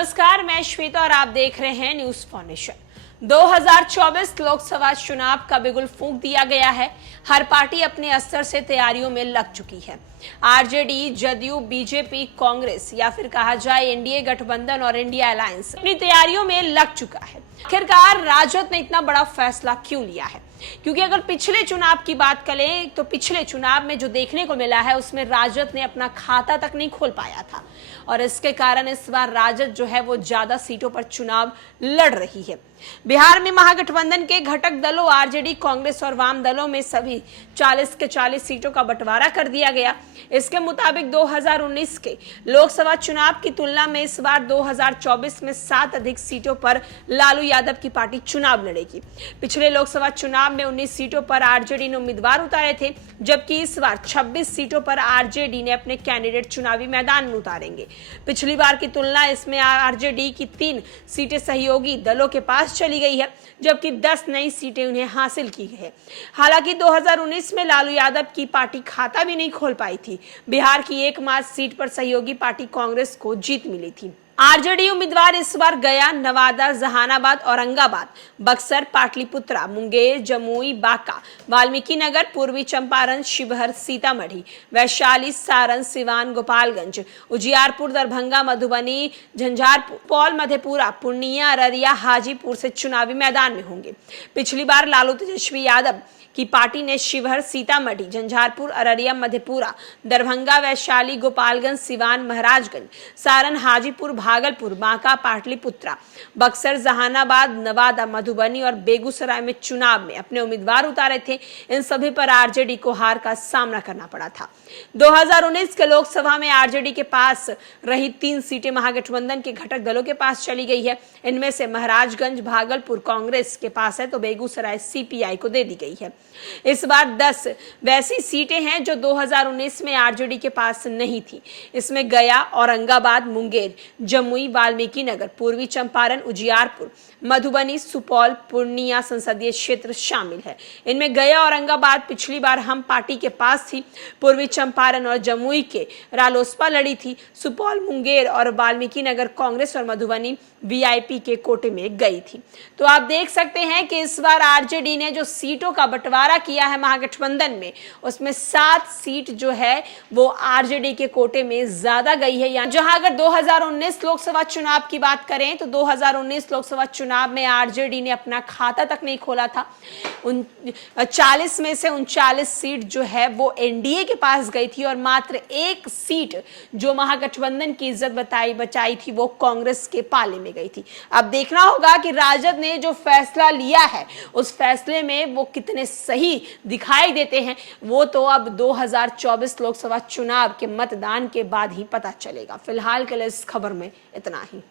नमस्कार, मैं श्वेता और आप देख रहे हैं न्यूज फाउंडेशन। 2024 लोकसभा चुनाव का बिगुल फूंक दिया गया है। हर पार्टी अपने स्तर से तैयारियों में लग चुकी है। आरजेडी, जदयू, बीजेपी, कांग्रेस या फिर कहा जाए एनडीए गठबंधन और इंडिया अलायंस अपनी तैयारियों में लग चुका है। आखिरकार राजद ने इतना बड़ा फैसला क्यों लिया है? क्योंकि अगर पिछले चुनाव की बात करें तो पिछले चुनाव में जो देखने को मिला है उसमें राजद ने अपना खाता तक नहीं खोल पाया था और इसके कारण इस बार राजद जो है वो ज्यादा सीटों पर चुनाव लड़ रही है। बिहार में महागठबंधन के घटक दलों आरजेडी, कांग्रेस और वाम दलों में सभी 40 के 40 सीटों का बंटवारा कर दिया गया। इसके मुताबिक 2019 के लोकसभा चुनाव की तुलना में इस बार 2024 में 7 अधिक सीटों पर लालू यादव की पार्टी चुनाव लड़ेगी। पिछले लोकसभा चुनाव में 19 सीटों पर आरजेडी ने उम्मीदवार उतारे थे, जबकि इस बार 26 सीटों पर आरजेडी ने अपने कैंडिडेट चुनावी मैदान में उतारेंगे। पिछली बार की तुलना इसमें आरजेडी की 3 सीटें सहयोगी दलों के पास चली गई है, जबकि 10 नई सीटें उन्हें हासिल की है। हालांकि 2019 में लालू यादव की पार्टी खाता भी नहीं खोल पाई थी। बिहार की एकमात्र सीट पर सहयोगी पार्टी कांग्रेस को जीत मिली थी। आरजेडी उम्मीदवार इस बार गया, नवादा, जहानाबाद, औरंगाबाद, बक्सर, पाटलिपुत्रा, मुंगेर, जमुई, बांका, वाल्मीकि नगर, पूर्वी चंपारण, शिवहर, सीतामढ़ी, वैशाली, सारण, सिवान, गोपालगंज, उजियारपुर, दरभंगा, मधुबनी, झंझारपुर, सुपौल, मधेपुरा, पूर्णिया, अररिया, हाजीपुर से चुनावी मैदान में होंगे। पिछली बार लालू तेजस्वी यादव की पार्टी ने शिवहर, सीतामढ़ी, झंझारपुर, अररिया, मधेपुरा, दरभंगा, वैशाली, गोपालगंज, सिवान, महाराजगंज, सारण, हाजीपुर, भागलपुर, बांका, पाटलिपुत्रा, बक्सर, जहानाबाद, नवादा, मधुबनी और बेगूसराय में चुनाव में अपने उम्मीदवार उतारे थे। इन सभी पर आरजेडी को हार का सामना करना पड़ा था। 2019 के लोकसभा में आरजेडी के पास रही 3 सीटें महागठबंधन के घटक दलों के पास चली गई है। इनमें से महाराजगंज, भागलपुर कांग्रेस के पास है तो बेगूसराय सीपीआई को दे दी गई है। इस बार 10 वैसी सीटें हैं जो 2019 में आरजेडी के पास नहीं थी। इसमें गया, औरंगाबाद, मुंगेर, जमुई, वाल्मीकि नगर, पूर्वी चंपारण, उजियारपुर, मधुबनी, सुपौल, पूर्णिया संसदीय क्षेत्र शामिल है। इनमें गया, औरंगाबाद पिछली बार हम पार्टी के पास थी। पूर्वी चंपारण और जमुई के रालोसपा लड़ी थी। सुपौल, मुंगेर और वाल्मीकि नगर कांग्रेस और मधुबनी वीआईपी के कोटे में गई थी। तो आप देख सकते हैं कि इस बार आरजेडी ने जो सीटों का बंटवारा किया है महागठबंधन में, उसमें 7 सीट जो है वो आरजेडी के कोटे में ज्यादा गई है। जहां अगर 2019 लोकसभा चुनाव की बात करें तो 2019 लोकसभा चुनाव में आरजेडी ने अपना खाता तक नहीं खोला था। 40 में से 39 सीट जो है वो एनडीए के पास गई थी और मात्र 1 सीट जो महागठबंधन की इज्जत बचाई थी वो कांग्रेस के पाले में गई थी। अब देखना होगा कि राजद ने जो फैसला लिया है उस फैसले में वो कितने सही दिखाई देते हैं, वो तो अब 2024 लोकसभा चुनाव के मतदान के बाद ही पता चलेगा। फिलहाल के लिए इस खबर में इतना ही।